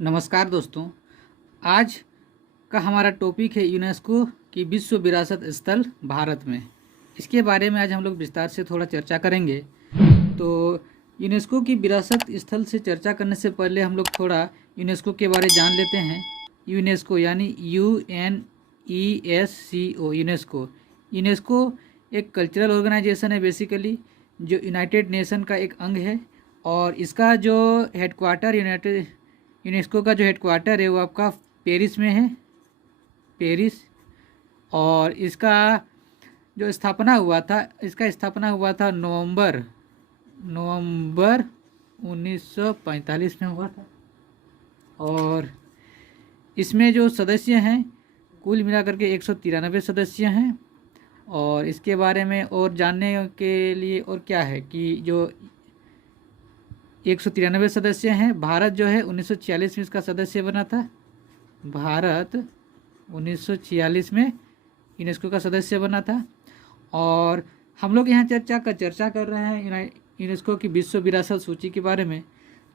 नमस्कार दोस्तों। आज का हमारा टॉपिक है यूनेस्को की विश्व विरासत स्थल भारत में। इसके बारे में आज हम लोग विस्तार से थोड़ा चर्चा करेंगे। तो यूनेस्को की विरासत स्थल से चर्चा करने से पहले हम लोग थोड़ा यूनेस्को के बारे जान लेते हैं। यूनेस्को यानी UNESCO। यूनेस्को एक कल्चरल ऑर्गेनाइजेशन है बेसिकली, जो यूनाइटेड नेशन का एक अंग है। और इसका जो हेडक्वार्टर यूनेस्को का जो हेडक्वार्टर है वो आपका पेरिस में है, पेरिस। और इसका जो स्थापना हुआ था, नवंबर 1945 में हुआ था। और इसमें जो सदस्य हैं कुल मिलाकर के 193 सदस्य हैं। और इसके बारे में और जानने के लिए और क्या है कि जो 193 सदस्य हैं, भारत जो है 1946 में इसका सदस्य बना था। भारत 1946 में यूनेस्को का सदस्य बना था। और हम लोग यहाँ चर्चा कर रहे हैं यूनेस्को की विश्व विरासत सूची के बारे में।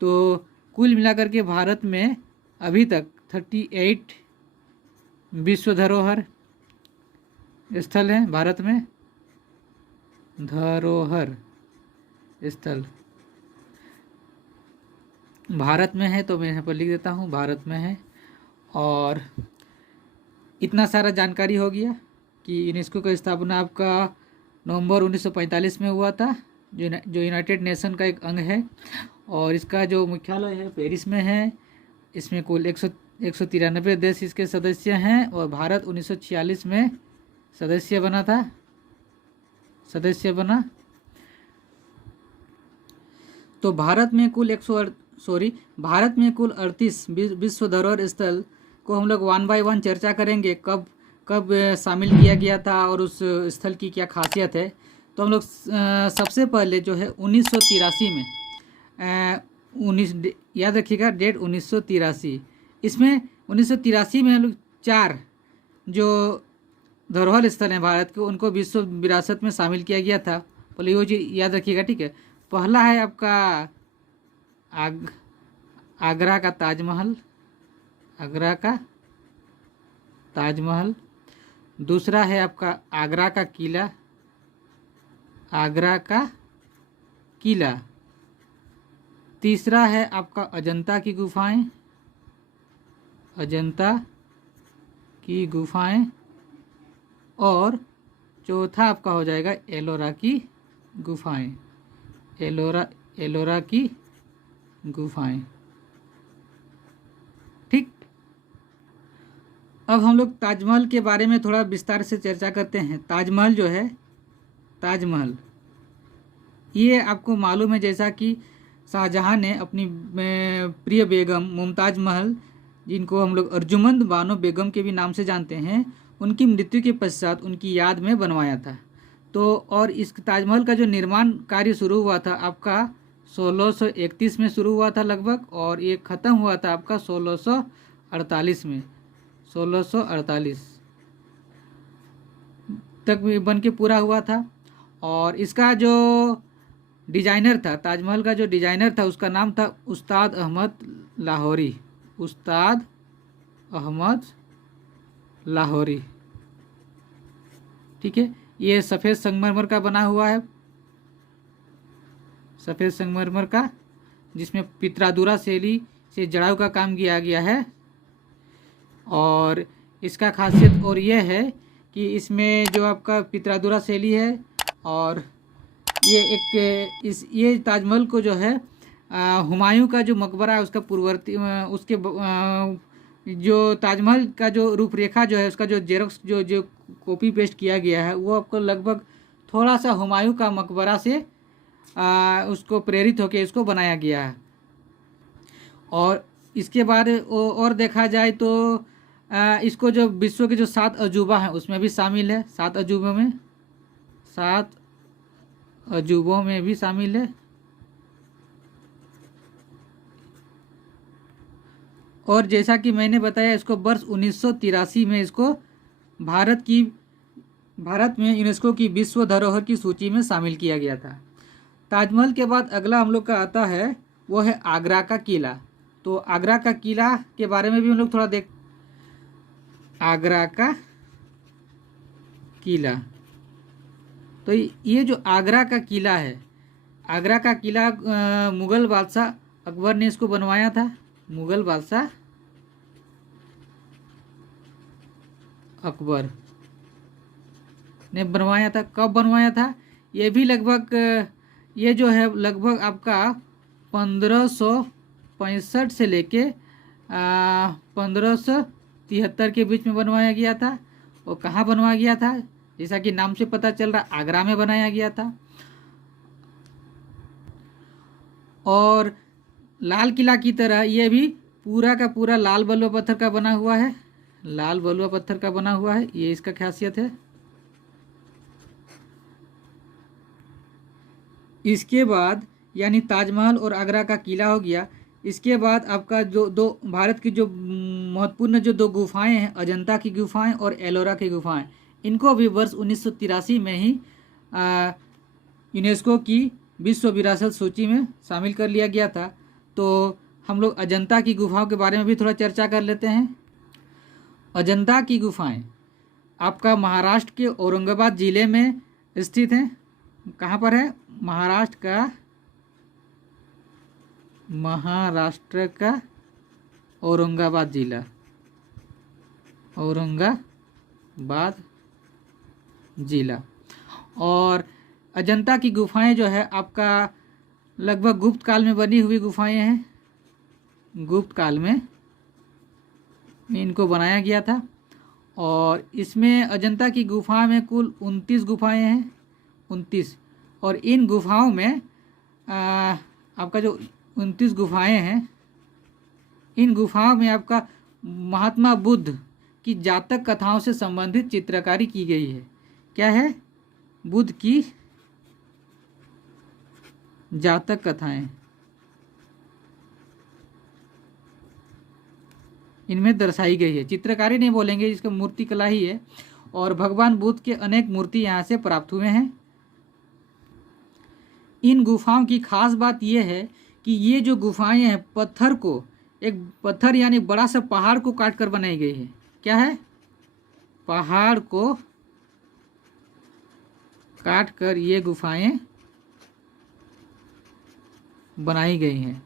तो कुल मिलाकर के भारत में अभी तक 38 विश्व धरोहर स्थल हैं। भारत में धरोहर स्थल भारत में है, तो मैं यहाँ पर लिख देता हूँ भारत में है। और इतना सारा जानकारी हो गया कि यूनेस्को का स्थापना आपका नवंबर 1945 में हुआ था, जो यूनाइटेड नेशन का एक अंग है। और इसका जो मुख्यालय है पेरिस में है। इसमें कुल 193 देश इसके सदस्य हैं। और भारत 1946 में सदस्य बना। तो भारत में कुल 38 विश्व धरोहर स्थल को हम लोग 1 बाय 1 चर्चा करेंगे। कब शामिल किया गया था और उस स्थल की क्या खासियत है। तो हम लोग सबसे पहले जो है 1983 में 19 याद रखिएगा डेट 1983। इसमें 1983 में हम लोग 4 जो धरोहर स्थल हैं भारत के, उनको विश्व विरासत में शामिल किया गया था। पहले वो जी याद रखिएगा, ठीक है। पहला है आपका आगरा का ताजमहल। दूसरा है आपका आगरा का किला। तीसरा है आपका अजंता की गुफाएं। और चौथा आपका हो जाएगा एलोरा की गुफाएं। ठीक। अब हम लोग ताजमहल के बारे में थोड़ा विस्तार से चर्चा करते हैं। ताजमहल ये आपको मालूम है, जैसा कि शाहजहां ने अपनी प्रिय बेगम मुमताज महल, जिनको हम लोग अर्जुमंद बानो बेगम के भी नाम से जानते हैं, उनकी मृत्यु के पश्चात उनकी याद में बनवाया था। तो और इस ताजमहल का जो निर्माण कार्य शुरू हुआ था आपका 1631 में शुरू हुआ था लगभग। और ये ख़त्म हुआ था आपका 1648 में। 1648 तक बन के पूरा हुआ था। और इसका जो डिजाइनर था, ताजमहल का जो डिजाइनर था, उसका नाम था उस्ताद अहमद लाहौरी। ठीक है। ये सफ़ेद संगमरमर का बना हुआ है, जिसमें पित्रादुरा शैली से जड़ाऊ का काम किया गया है। और इसका खासियत और यह है कि इसमें जो आपका पित्रादुरा शैली है, और ये ताजमहल को जो है हुमायूं का जो मकबरा है उसका पूर्ववर्ती, उसके जो ताजमहल का जो रूपरेखा जो है, उसका जो जेरोक्स जो कॉपी पेस्ट किया गया है, वो आपको लगभग थोड़ा सा हुमायूं का मकबरा से उसको प्रेरित होकर इसको बनाया गया है। और इसके बाद और देखा जाए तो इसको जो विश्व के जो 7 अजूबा हैं उसमें भी शामिल है। 7 अजूबों में भी शामिल है। और जैसा कि मैंने बताया, इसको वर्ष 1983 में इसको भारत में यूनेस्को की विश्व धरोहर की सूची में शामिल किया गया था। ताजमहल के बाद अगला हम लोग का आता है वो है आगरा का किला। तो आगरा का किला के बारे में भी हम लोग थोड़ा देख। आगरा का किला, तो ये जो आगरा का किला है, आगरा का किला मुग़ल बादशाह अकबर ने इसको बनवाया था। मुग़ल बादशाह अकबर ने बनवाया था। कब बनवाया था? ये भी लगभग ये जो है लगभग आपका 1565 से लेके 1573 के बीच में बनवाया गया था। और कहाँ बनवाया गया था? जैसा कि नाम से पता चल रहा, आगरा में बनाया गया था। और लाल किला की तरह ये भी पूरा का पूरा लाल बलुआ पत्थर का बना हुआ है। लाल बलुआ पत्थर का बना हुआ है, ये इसका खासियत है। इसके बाद यानी ताजमहल और आगरा का किला हो गया। इसके बाद आपका जो दो भारत की जो महत्वपूर्ण जो दो गुफाएं हैं, अजंता की गुफाएं और एलोरा की गुफाएं, इनको भी वर्ष 1983 में ही यूनेस्को की विश्व विरासत सूची में शामिल कर लिया गया था। तो हम लोग अजंता की गुफाओं के बारे में भी थोड़ा चर्चा कर लेते हैं। अजंता की गुफाएं आपका महाराष्ट्र के औरंगाबाद ज़िले में स्थित हैं। कहाँ पर है? महाराष्ट्र का औरंगाबाद जिला, औरंगाबाद जिला। और अजंता की गुफाएं जो है आपका लगभग गुप्त काल में बनी हुई गुफाएं हैं। गुप्त काल में इनको बनाया गया था। और इसमें अजंता की गुफा में कुल 29 गुफाएं हैं, 29। और इन गुफाओं में आपका जो 29 गुफाएं हैं, इन गुफाओं में आपका महात्मा बुद्ध की जातक कथाओं से संबंधित चित्रकारी की गई है। क्या है? बुद्ध की जातक कथाएं इनमें दर्शाई गई है। चित्रकारी नहीं बोलेंगे, इसका मूर्ति कला ही है। और भगवान बुद्ध के अनेक मूर्ति यहाँ से प्राप्त हुए हैं। इन गुफाओं की खास बात यह है कि ये जो गुफाएं हैं, पत्थर को, एक पत्थर यानी बड़ा सा पहाड़ को काट कर बनाई गई है। क्या है? पहाड़ को काट कर ये गुफाएं बनाई गई हैं।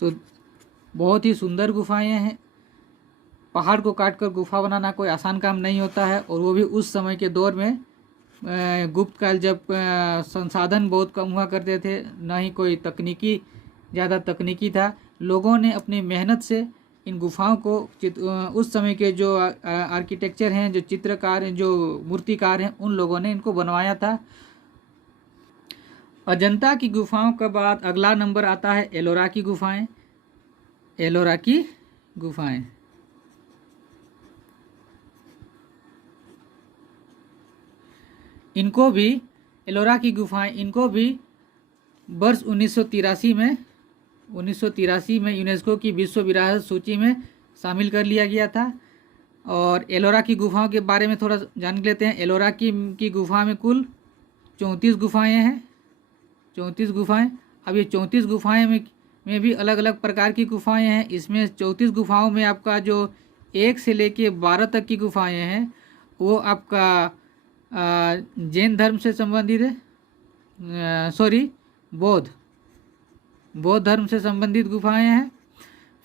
तो बहुत ही सुंदर गुफाएं हैं। पहाड़ को काट कर गुफा बनाना कोई आसान काम नहीं होता है, और वो भी उस समय के दौर में गुप्त काल, जब संसाधन बहुत कम हुआ करते थे, ना ही कोई ज़्यादा तकनीकी था। लोगों ने अपनी मेहनत से इन गुफाओं को उस समय के जो आर्किटेक्चर हैं, जो चित्रकार हैं, जो मूर्तिकार हैं, उन लोगों ने इनको बनवाया था। अजंता की गुफाओं के बाद अगला नंबर आता है एलोरा की गुफाएं। एलोरा की गुफाएं इनको भी, एलोरा की गुफाएं इनको भी वर्ष 1983 में यूनेस्को की विश्व विरासत सूची में शामिल कर लिया गया था। और एलोरा की गुफाओं के बारे में थोड़ा जान लेते हैं। एलोरा की गुफा में कुल 34 गुफाएं हैं, 34 गुफाएं। अब ये 34 गुफाएं में भी अलग अलग प्रकार की गुफाएं हैं। इसमें 34 गुफाओं में आपका जो 1 से लेके 12 तक की गुफाएं हैं, वो आपका जैन धर्म से संबंधित है, बौद्ध धर्म से संबंधित गुफाएं हैं।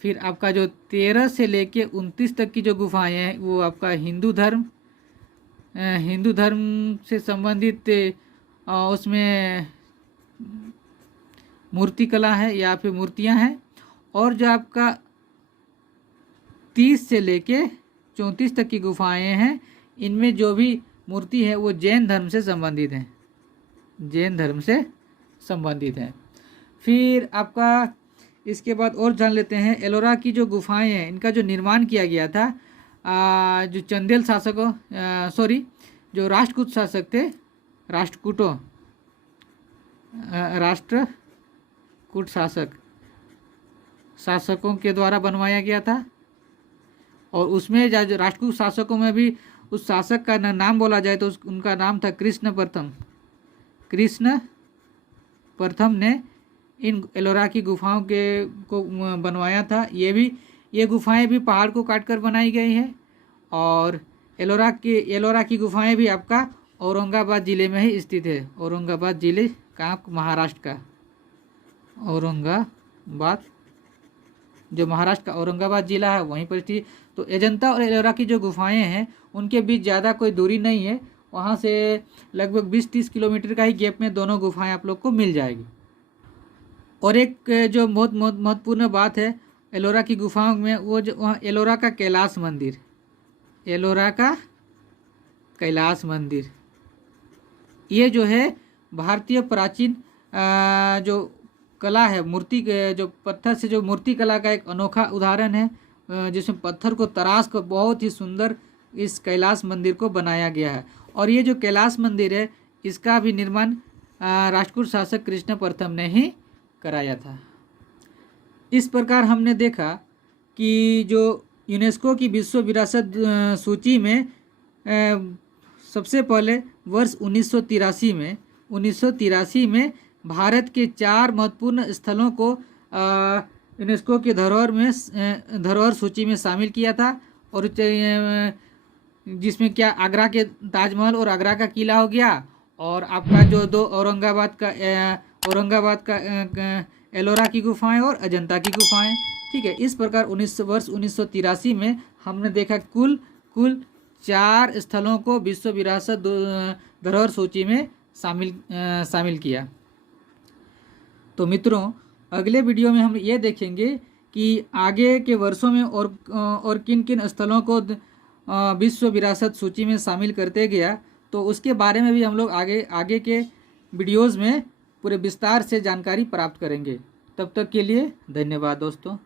फिर आपका जो 13 से लेके 29 तक की जो गुफाएं हैं, वो आपका हिंदू धर्म से संबंधित, उसमें मूर्ति कला है या फिर मूर्तियां हैं। और जो आपका 30 से लेके 34 तक की गुफाएं हैं, इनमें जो भी मूर्ति है वो जैन धर्म से संबंधित है, जैन धर्म से संबंधित है। फिर आपका इसके बाद और जान लेते हैं एलोरा की जो गुफाएं हैं, इनका जो निर्माण किया गया था, जो चंदेल शासकों जो राष्ट्रकूट शासक थे, राष्ट्रकूट शासकों के द्वारा बनवाया गया था। और उसमें जो राष्ट्रकूट शासकों में भी उस शासक का नाम बोला जाए तो उनका नाम था कृष्ण प्रथम ने इन एलोरा की गुफाओं के को बनवाया था। ये गुफाएं भी पहाड़ को काट कर बनाई गई हैं। और एलोरा की गुफाएं भी आपका औरंगाबाद ज़िले में ही स्थित है। औरंगाबाद ज़िले कहाँ, महाराष्ट्र का औरंगाबाद, जो महाराष्ट्र का औरंगाबाद ज़िला है वहीं पर स्थित। तो अजंता और एलोरा की जो गुफाएं हैं उनके बीच ज़्यादा कोई दूरी नहीं है, वहाँ से लगभग 20-30 किलोमीटर का ही गैप में दोनों गुफाएं आप लोग को मिल जाएगी। और एक जो बहुत महत्वपूर्ण बात है एलोरा की गुफाओं में, वो जो वहाँ एलोरा का कैलाश मंदिर, एलोरा का कैलाश मंदिर, ये जो है भारतीय प्राचीन जो कला है, मूर्ति जो पत्थर से जो मूर्ति कला का एक अनोखा उदाहरण है, जिसमें पत्थर को तराश कर बहुत ही सुंदर इस कैलाश मंदिर को बनाया गया है। और ये जो कैलाश मंदिर है इसका भी निर्माण राष्ट्रकूट शासक कृष्ण प्रथम ने ही कराया था। इस प्रकार हमने देखा कि जो यूनेस्को की विश्व विरासत सूची में सबसे पहले वर्ष 1983 में भारत के 4 महत्वपूर्ण स्थलों को यूनेस्को के धरोहर सूची में शामिल किया था। और जिसमें क्या आगरा के ताजमहल और आगरा का किला हो गया, और आपका जो 2 औरंगाबाद का एलोरा की गुफाएं और अजंता की गुफाएं। ठीक है, इस प्रकार वर्ष 1983 में हमने देखा कुल 4 स्थलों को विश्व विरासत धरोहर सूची में शामिल किया। तो मित्रों, अगले वीडियो में हम ये देखेंगे कि आगे के वर्षों में और किन किन स्थलों को विश्व विरासत सूची में शामिल करते गया, तो उसके बारे में भी हम लोग आगे के वीडियोज़ में पूरे विस्तार से जानकारी प्राप्त करेंगे। तब तक के लिए धन्यवाद दोस्तों।